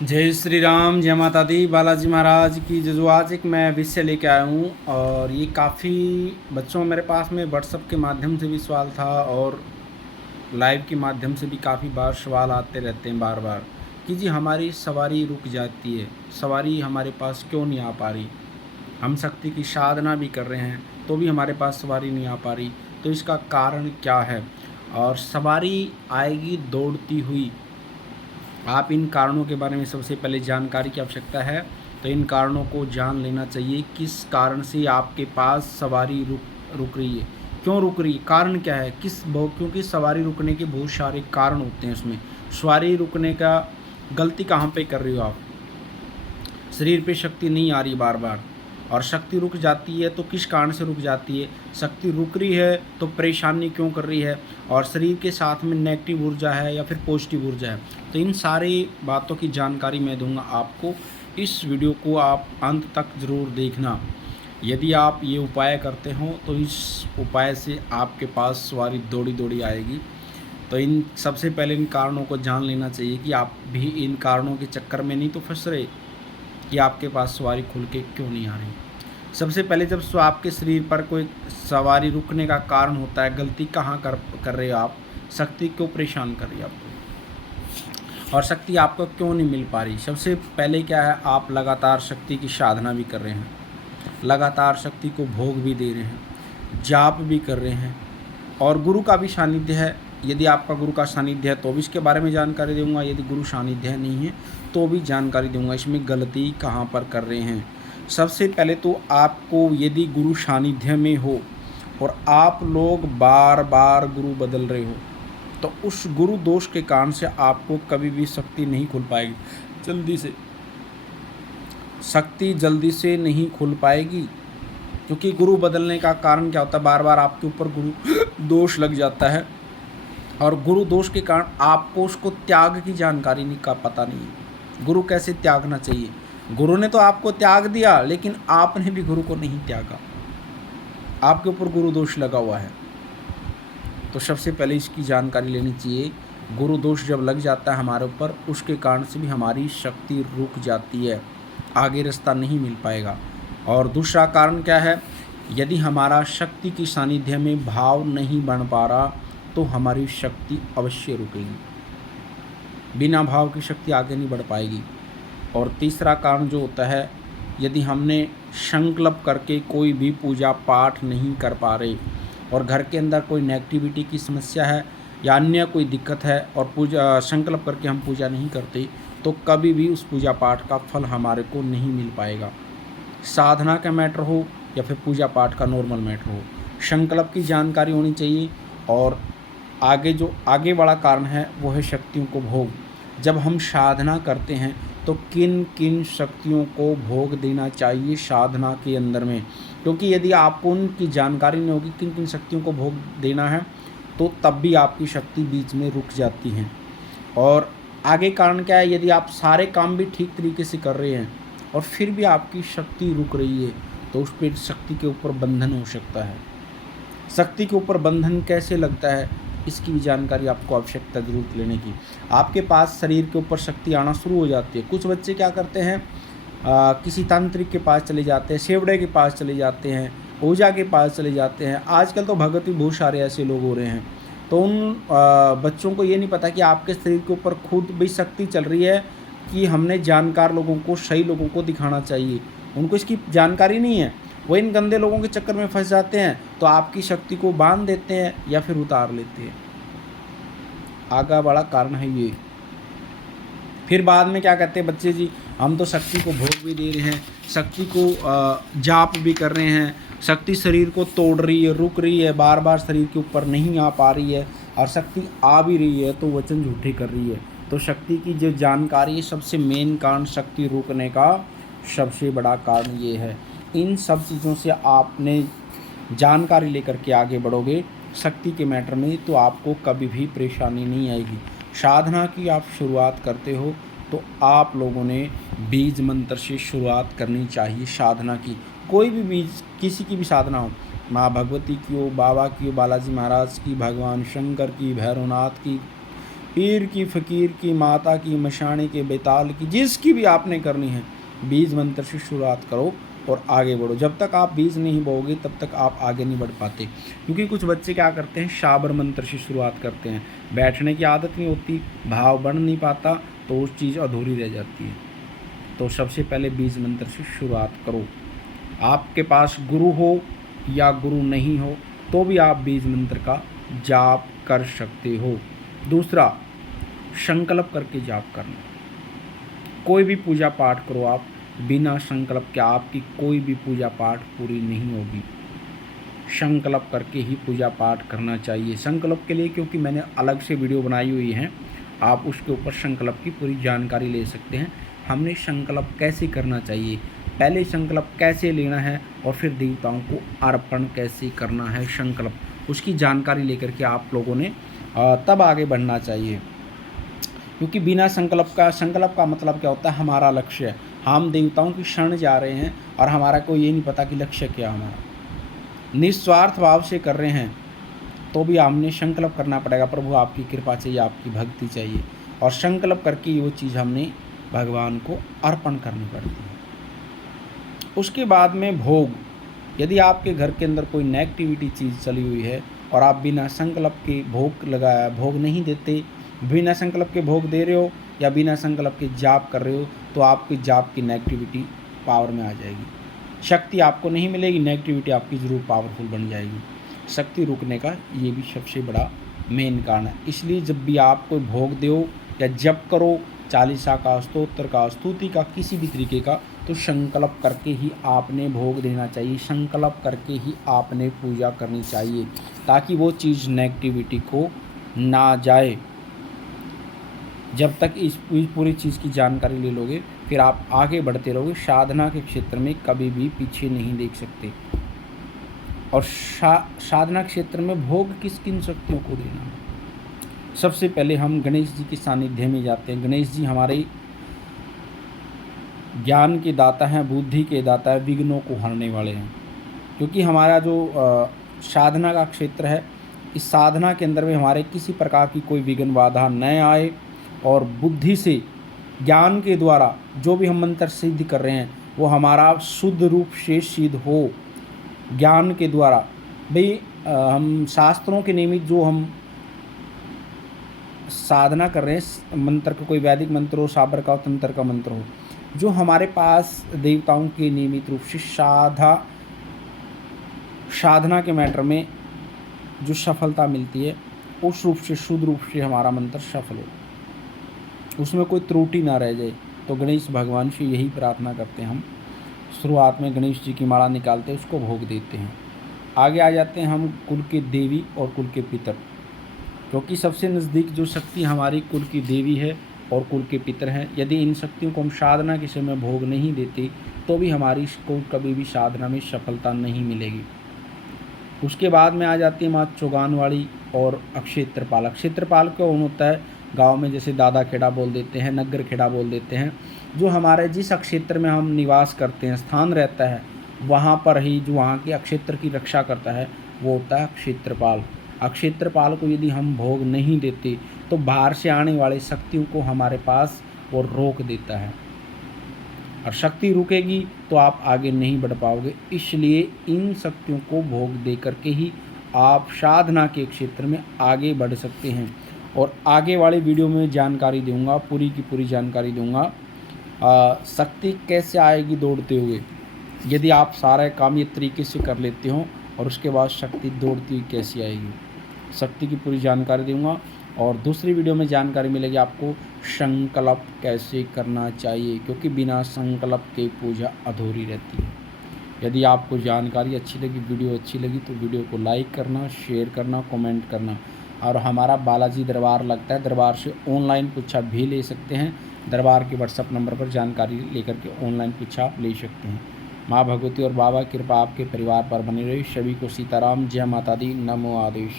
जय श्री राम, जय माता दी, बालाजी महाराज की जय। आज एक मैं विषय लेके आया हूँ और ये काफ़ी बच्चों मेरे पास में व्हाट्सएप के माध्यम से भी सवाल था और लाइव के माध्यम से भी काफ़ी बार सवाल आते रहते हैं बार बार कि जी हमारी सवारी रुक जाती है, सवारी हमारे पास क्यों नहीं आ पा रही। हम शक्ति की साधना भी कर रहे हैं तो भी हमारे पास सवारी नहीं आ पा रही, तो इसका कारण क्या है। और सवारी आएगी दौड़ती हुई। आप इन कारणों के बारे में सबसे पहले जानकारी की आवश्यकता है, तो इन कारणों को जान लेना चाहिए। किस कारण से आपके पास सवारी रुक रही है, क्यों रुक रही है, कारण क्या है, क्योंकि सवारी रुकने के बहुत सारे कारण होते हैं। उसमें सवारी रुकने का गलती कहाँ पे कर रही हो आप। शरीर पे शक्ति नहीं आ रही बार बार, और शक्ति रुक जाती है तो किस कारण से रुक जाती है। शक्ति रुक रही है तो परेशानी क्यों कर रही है, और शरीर के साथ में नेगेटिव ऊर्जा है या फिर पॉजिटिव ऊर्जा है। तो इन सारी बातों की जानकारी मैं दूंगा आपको। इस वीडियो को आप अंत तक ज़रूर देखना। यदि आप ये उपाय करते हो तो इस उपाय से आपके पास सवारी दौड़ी दौड़ी आएगी। तो इन सबसे पहले इन कारणों को जान लेना चाहिए कि आप भी इन कारणों के चक्कर में नहीं तो फंस रहे कि आपके पास सवारी खुल के क्यों नहीं आ रही। सबसे पहले जब आपके शरीर पर कोई सवारी रुकने का कारण होता है, गलती कहाँ कर रहे हो आप, शक्ति क्यों परेशान कर रही है आपको, और शक्ति आपको क्यों नहीं मिल पा रही। सबसे पहले क्या है, आप लगातार शक्ति की साधना भी कर रहे हैं, लगातार शक्ति को भोग भी दे रहे हैं, जाप भी कर रहे हैं, और गुरु का भी सानिध्य है। यदि आपका गुरु का सानिध्य है तो भी इसके बारे में जानकारी दूंगा, यदि गुरु सानिध्य नहीं है तो भी जानकारी दूंगा इसमें गलती कहाँ पर कर रहे हैं। सबसे पहले तो आपको यदि गुरु सानिध्य में हो और आप लोग बार बार गुरु बदल रहे हो तो उस गुरु दोष के कारण से आपको कभी भी शक्ति नहीं खुल पाएगी। जल्दी से शक्ति जल्दी से नहीं खुल पाएगी, क्योंकि गुरु बदलने का कारण क्या होता है, बार बार आपके ऊपर गुरु दोष लग जाता है, और गुरु दोष के कारण आपको उसको त्याग की जानकारी नहीं का पता नहीं है। गुरु कैसे त्यागना चाहिए, गुरु ने तो आपको त्याग दिया लेकिन आपने भी गुरु को नहीं त्यागा, आपके ऊपर गुरु दोष लगा हुआ है। तो सबसे पहले इसकी जानकारी लेनी चाहिए। गुरु दोष जब लग जाता है हमारे ऊपर, उसके कारण से भी हमारी शक्ति रुक जाती है, आगे रास्ता नहीं मिल पाएगा। और दूसरा कारण क्या है, यदि हमारा शक्ति की सानिध्य में भाव नहीं बन पा रहा तो हमारी शक्ति अवश्य रुकेगी, बिना भाव की शक्ति आगे नहीं बढ़ पाएगी। और तीसरा कारण जो होता है, यदि हमने संकल्प करके कोई भी पूजा पाठ नहीं कर पा रहे और घर के अंदर कोई नेगेटिविटी की समस्या है या अन्य कोई दिक्कत है और पूजा संकल्प करके हम पूजा नहीं करते, तो कभी भी उस पूजा पाठ का फल हमारे को नहीं मिल पाएगा। साधना का मैटर हो या फिर पूजा पाठ का नॉर्मल मैटर हो, संकल्प की जानकारी होनी चाहिए। और आगे बड़ा कारण है वो है शक्तियों को भोग। जब हम साधना करते हैं तो किन किन शक्तियों को भोग देना चाहिए साधना के अंदर में, क्योंकि यदि आपको उनकी जानकारी नहीं होगी किन किन शक्तियों को भोग देना है तो तब भी आपकी शक्ति बीच में रुक जाती है। और आगे कारण क्या है, यदि आप सारे काम भी ठीक तरीके से कर रहे हैं और फिर भी आपकी शक्ति रुक रही है तो उस पर शक्ति के ऊपर बंधन हो सकता है। शक्ति के ऊपर बंधन कैसे लगता है, इसकी भी जानकारी आपको आवश्यकता जरूर लेने की। आपके पास शरीर के ऊपर शक्ति आना शुरू हो जाती है। कुछ बच्चे क्या करते हैं, किसी तांत्रिक के पास चले जाते हैं, सेवड़े के पास चले जाते हैं, ओझा के पास चले जाते हैं। आजकल तो भगत भी बहुत सारे ऐसे लोग हो रहे हैं। तो उन बच्चों को ये नहीं पता कि आपके शरीर के ऊपर खुद भी शक्ति चल रही है, कि हमने जानकार लोगों को, सही लोगों को दिखाना चाहिए। उनको इसकी जानकारी नहीं है, वो इन गंदे लोगों के चक्कर में फंस जाते हैं, तो आपकी शक्ति को बांध देते हैं या फिर उतार लेते हैं। आगा बड़ा कारण है ये। फिर बाद में क्या कहते हैं बच्चे, जी हम तो शक्ति को भोग भी दे रहे हैं, शक्ति को जाप भी कर रहे हैं, शक्ति शरीर को तोड़ रही है, रुक रही है, बार बार शरीर के ऊपर नहीं आ पा रही है, और शक्ति आ भी रही है तो वचन झूठे कर रही है। तो शक्ति की जो जानकारी है, सबसे मेन कारण शक्ति रुकने का सबसे बड़ा कारण ये है। इन सब चीज़ों से आपने जानकारी लेकर के आगे बढ़ोगे शक्ति के मैटर में, तो आपको कभी भी परेशानी नहीं आएगी। साधना की आप शुरुआत करते हो तो आप लोगों ने बीज मंत्र से शुरुआत करनी चाहिए। साधना की कोई भी बीज, किसी की भी साधना हो, माँ भगवती की हो, बाबा की हो, बालाजी महाराज की, भगवान शंकर की, भैरवनाथ की, पीर की, फ़कीर की, माता की, मशाने के, बेताल की, जिसकी भी आपने करनी है, बीज मंत्र से शुरुआत करो और आगे बढ़ो। जब तक आप बीज नहीं बोओगे तब तक आप आगे नहीं बढ़ पाते। क्योंकि कुछ बच्चे क्या करते हैं, शाबर मंत्र से शुरुआत करते हैं, बैठने की आदत नहीं होती, भाव बन नहीं पाता, तो उस चीज़ अधूरी रह जाती है। तो सबसे पहले बीज मंत्र से शुरुआत करो। आपके पास गुरु हो या गुरु नहीं हो तो भी आप बीज मंत्र का जाप कर सकते हो। दूसरा, संकल्प करके जाप करना। कोई भी पूजा पाठ करो आप, बिना संकल्प के आपकी कोई भी पूजा पाठ पूरी नहीं होगी। संकल्प करके ही पूजा पाठ करना चाहिए। संकल्प के लिए क्योंकि मैंने अलग से वीडियो बनाई हुई है, आप उसके ऊपर संकल्प की पूरी जानकारी ले सकते हैं। हमने संकल्प कैसे करना चाहिए, पहले संकल्प कैसे लेना है और फिर देवताओं को अर्पण कैसे करना है संकल्प, उसकी जानकारी लेकर के आप लोगों ने तब आगे बढ़ना चाहिए। क्योंकि बिना संकल्प का मतलब क्या होता है, हमारा लक्ष्य है, हम देवताओं की शरण जा रहे हैं और हमारा को ये नहीं पता कि लक्ष्य क्या हमारा। निस्वार्थ भाव से कर रहे हैं तो भी हमने संकल्प करना पड़ेगा, प्रभु आपकी कृपा चाहिए, आपकी भक्ति चाहिए, और संकल्प करके वो चीज़ हमने भगवान को अर्पण करनी पड़ती है। उसके बाद में भोग, यदि आपके घर के अंदर कोई नेगेटिविटी चीज़ चली हुई है और आप बिना संकल्प के भोग नहीं देते, बिना संकल्प के भोग दे रहे हो या बिना संकल्प के जाप कर रहे हो, तो आपकी जाप की नेगेटिविटी पावर में आ जाएगी, शक्ति आपको नहीं मिलेगी, नेगेटिविटी आपकी ज़रूर पावरफुल बन जाएगी। शक्ति रुकने का ये भी सबसे बड़ा मेन कारण है। इसलिए जब भी आप कोई भोग दो या जप करो, चालीसा का, स्तोत्र का, स्तुति का, किसी भी तरीके का, तो संकल्प करके ही आपने भोग देना चाहिए, संकल्प करके ही आपने पूजा करनी चाहिए, ताकि वो चीज़ नेगेटिविटी को ना जाए। जब तक इस पूरी चीज़ की जानकारी ले लोगे, फिर आप आगे बढ़ते रहोगे, साधना के क्षेत्र में कभी भी पीछे नहीं देख सकते। और साधना क्षेत्र में भोग किस किन शक्तियों को देना है, सबसे पहले हम गणेश जी के सानिध्य में जाते हैं। गणेश जी हमारे ज्ञान के दाता हैं, बुद्धि के दाता हैं, विघ्नों को हरने वाले हैं। क्योंकि हमारा जो साधना का क्षेत्र है, इस साधना के अंदर में हमारे किसी प्रकार की कोई विघ्न बाधा न आए, और बुद्धि से ज्ञान के द्वारा जो भी हम मंत्र सिद्ध कर रहे हैं वो हमारा शुद्ध रूप से सिद्ध हो। ज्ञान के द्वारा भाई हम शास्त्रों के नियमित जो हम साधना कर रहे हैं, मंत्र का कोई वैदिक मंत्र हो, साबर का तंत्र का मंत्र हो, जो हमारे पास देवताओं के नियमित रूप से साधना के मैटर में जो सफलता मिलती है, उस रूप से शुद्ध रूप से हमारा मंत्र सफल हो, उसमें कोई त्रुटि ना रह जाए। तो गणेश भगवान से यही प्रार्थना करते हैं हम। शुरुआत में गणेश जी की माला निकालते हैं, उसको भोग देते हैं। आगे आ जाते हैं हम कुल के देवी और कुल के पितर, क्योंकि सबसे नज़दीक जो शक्ति हमारी कुल की देवी है और कुल के पितर हैं। यदि इन शक्तियों को हम साधना के समय भोग नहीं देते तो भी हमारी को कभी भी साधना में सफलता नहीं मिलेगी। उसके बाद में आ जाती है माँ चौगानवाड़ी और अक्षेत्रपाल। अक्षेत्रपाल कौन होता है, गांव में जैसे दादा खेड़ा बोल देते हैं, नगर खेड़ा बोल देते हैं, जो हमारे जिस अक्षेत्र में हम निवास करते हैं, स्थान रहता है, वहाँ पर ही जो वहाँ के अक्षेत्र की रक्षा करता है वो होता है अक्षेत्रपाल। अक्षेत्रपाल को यदि हम भोग नहीं देते तो बाहर से आने वाले शक्तियों को हमारे पास वो रोक देता है, और शक्ति रुकेगी तो आप आगे नहीं बढ़ पाओगे। इसलिए इन शक्तियों को भोग दे करके ही आप साधना के क्षेत्र में आगे बढ़ सकते हैं। और आगे वाले वीडियो में जानकारी दूंगा, पूरी की पूरी जानकारी दूंगा, शक्ति कैसे आएगी दौड़ते हुए, यदि आप सारे काम ये तरीके से कर लेते हो, और उसके बाद शक्ति दौड़ती हुई कैसी आएगी, शक्ति की पूरी जानकारी दूंगा। और दूसरी वीडियो में जानकारी मिलेगी आपको संकल्प कैसे करना चाहिए, क्योंकि बिना संकल्प के पूजा अधूरी रहती है। यदि आपको जानकारी अच्छी लगी, वीडियो अच्छी लगी, तो वीडियो को लाइक करना, शेयर करना, कमेंट करना। और हमारा बालाजी दरबार लगता है, दरबार से ऑनलाइन पूछा भी ले सकते हैं, दरबार के व्हाट्सएप नंबर पर जानकारी लेकर के ऑनलाइन पूछा ले सकते हैं। माँ भगवती और बाबा कृपा आपके परिवार पर बनी रही। सभी को सीताराम, जय माता दी, नमो आदेश।